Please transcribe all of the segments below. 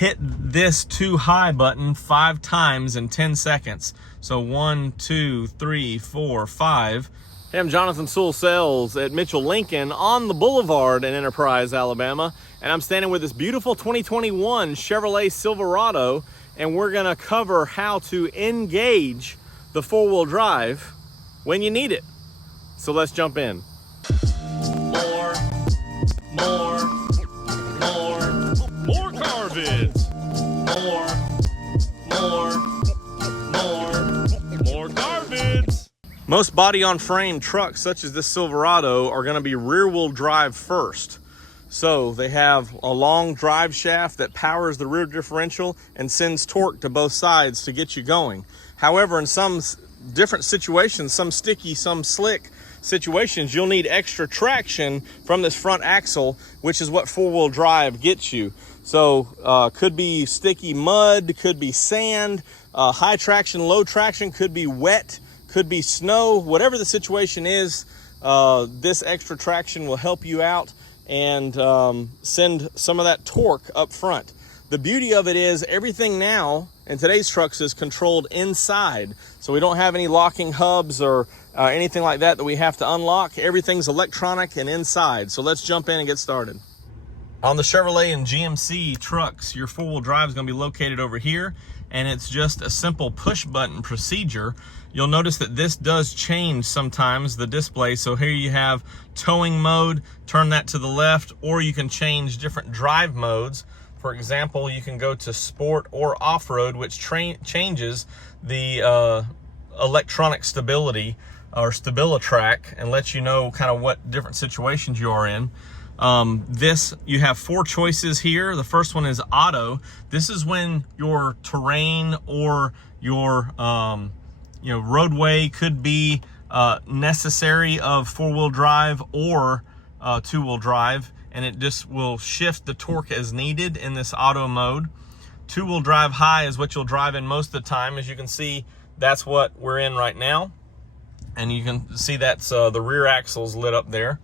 hit this too high button 5 times in 10 seconds. So 1, 2, 3, 4, 5. Hey, I'm Jonathan Sewell Sales at Mitchell Lincoln on the Boulevard in Enterprise, Alabama. And I'm standing with this beautiful 2021 Chevrolet Silverado, and we're gonna cover how to engage the 4-wheel drive when you need it. So let's jump in. More car vids. More car vids. Most body-on-frame trucks, such as this Silverado, are gonna be rear-wheel drive first. So they have a long drive shaft that powers the rear differential and sends torque to both sides to get you going. However, in some different situations, some sticky, some slick situations, you'll need extra traction from this front axle, which is what 4-wheel drive gets you. So could be sticky mud, could be sand, high traction, low traction, could be wet, could be snow. Whatever the situation is, this extra traction will help you out and send some of that torque up front. The beauty of it is everything now in today's trucks is controlled inside. So we don't have any locking hubs or anything like that we have to unlock. Everything's electronic and inside. So let's jump in and get started. On the Chevrolet and GMC trucks, your 4-wheel drive is going to be located over here, and it's just a simple push button procedure. You'll notice that this does change sometimes, the display. So here you have towing mode, turn that to the left, or you can change different drive modes. For example, you can go to sport or off-road, which changes the electronic stability or StabiliTrak and lets you know kind of what different situations you are in. You have 4 choices here. The first one is auto. This is when your terrain or your roadway could be necessary of 4-wheel drive or 2-wheel drive, and it just will shift the torque as needed in this auto mode. 2-wheel drive high is what you'll drive in most of the time. As you can see, that's what we're in right now, and you can see that's the rear axle's lit up there.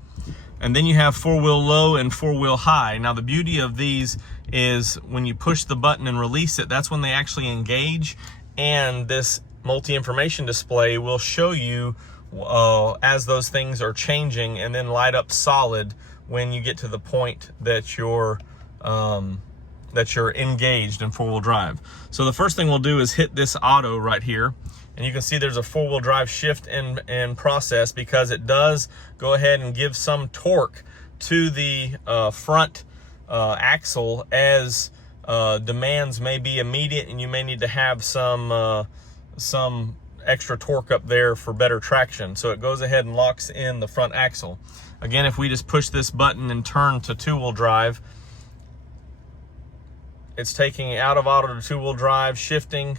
And then you have 4-wheel low and 4-wheel high. Now the beauty of these is when you push the button and release it, that's when they actually engage, and this multi-information display will show you as those things are changing and then light up solid when you get to the point that you're engaged in 4-wheel drive. So the first thing we'll do is hit this auto right here. And you can see there's a 4-wheel drive shift in process because it does go ahead and give some torque to the front axle as demands may be immediate, and you may need to have some extra torque up there for better traction. So it goes ahead and locks in the front axle. Again, if we just push this button and turn to 2-wheel drive, it's taking it out of auto to 2-wheel drive, shifting,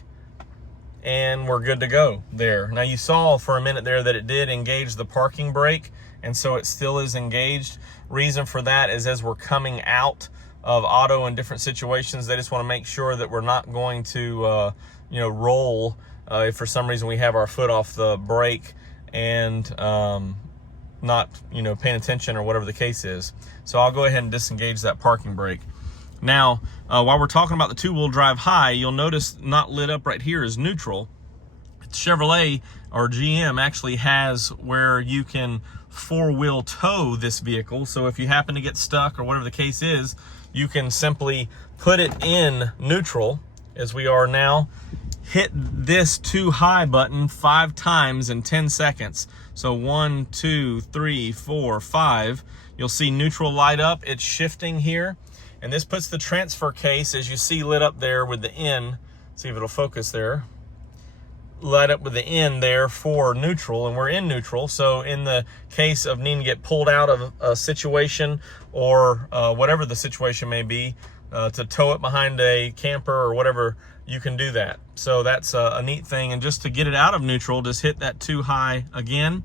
and we're good to go there. Now you saw for a minute there that it did engage the parking brake, and so it still is engaged. Reason for that is as we're coming out of auto in different situations, they just want to make sure that we're not going to roll if for some reason we have our foot off the brake and not paying attention or whatever the case is. So I'll go ahead and disengage that parking brake. Now, while we're talking about the 2-wheel drive high, you'll notice not lit up right here is neutral. Chevrolet or GM actually has where you can 4-wheel tow this vehicle. So if you happen to get stuck or whatever the case is, you can simply put it in neutral, as we are now, hit this too high button 5 times in 10 seconds. So 1, 2, 3, 4, 5. You'll see neutral light up. It's shifting here. And this puts the transfer case, as you see, lit up there with the N. See if it'll focus there. Light up with the N there for neutral, and we're in neutral. So in the case of needing to get pulled out of a situation or whatever the situation may be, to tow it behind a camper or whatever, you can do that. So that's a neat thing. And just to get it out of neutral, just hit that too high again.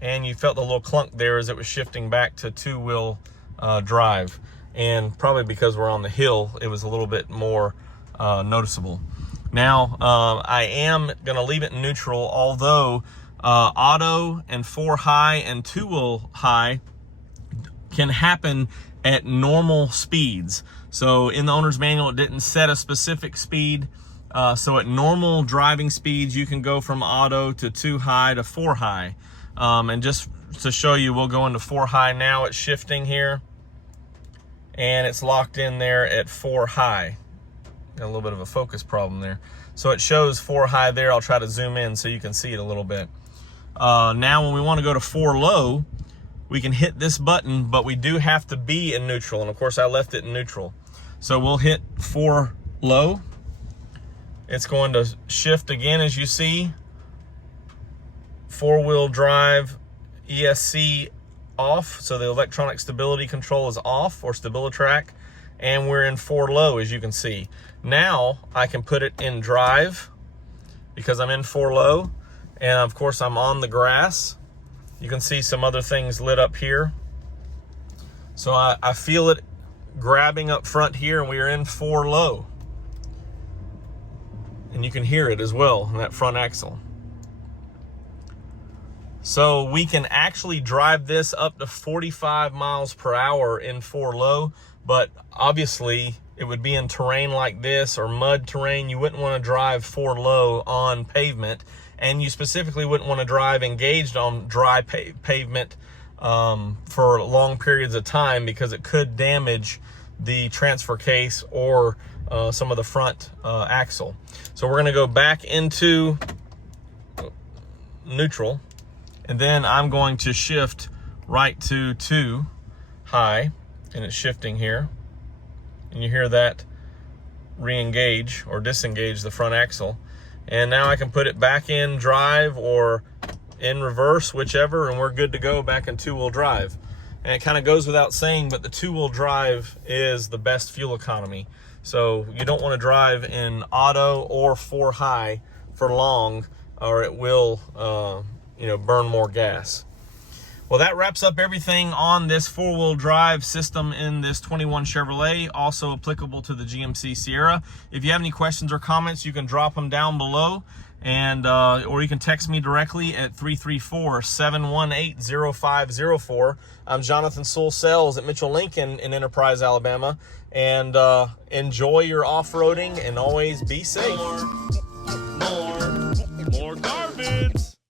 And you felt the little clunk there as it was shifting back to 2-wheel drive. And probably because we're on the hill, it was a little bit more noticeable. Now, I am going to leave it in neutral, although auto and 4 high and 2-wheel high can happen at normal speeds. So in the owner's manual, it didn't set a specific speed. So at normal driving speeds, you can go from auto to 2 high to 4 high. And just to show you, we'll go into 4 high now. It's shifting here, and it's locked in there at 4 high. Got a little bit of a focus problem there. So it shows 4 high there. I'll try to zoom in so you can see it a little bit. Now when we want to go to 4 low, we can hit this button, but we do have to be in neutral. And of course I left it in neutral. So we'll hit 4 low. It's going to shift again, as you see. 4-wheel drive ESC off, so the electronic stability control is off, or StabiliTrak, and we're in 4 low, as you can see. Now I can put it in drive because I'm in 4 low, and of course I'm on the grass. You can see some other things lit up here. So I feel it grabbing up front here, and we are in 4 low. And you can hear it as well in that front axle. So we can actually drive this up to 45 miles per hour in 4 low, but obviously it would be in terrain like this or mud terrain. You wouldn't want to drive 4 low on pavement, and you specifically wouldn't want to drive engaged on dry pavement for long periods of time, because it could damage the transfer case or some of the front axle. So we're going to go back into neutral, and then I'm going to shift right to 2 high, and it's shifting here, and you hear that re-engage or disengage the front axle. And now I can put it back in drive or in reverse, whichever, and we're good to go back in 2-wheel drive. And it kind of goes without saying, but the 2-wheel drive is the best fuel economy. So you don't want to drive in auto or 4 high for long, or it will burn more gas. Well, that wraps up everything on this 4-wheel drive system in this 21 Chevrolet, also applicable to the GMC Sierra. If you have any questions or comments, you can drop them down below, and or you can text me directly at 334-718-0504. I'm Jonathan Sewell Sales at Mitchell Lincoln in Enterprise, Alabama, and enjoy your off-roading, and always be safe.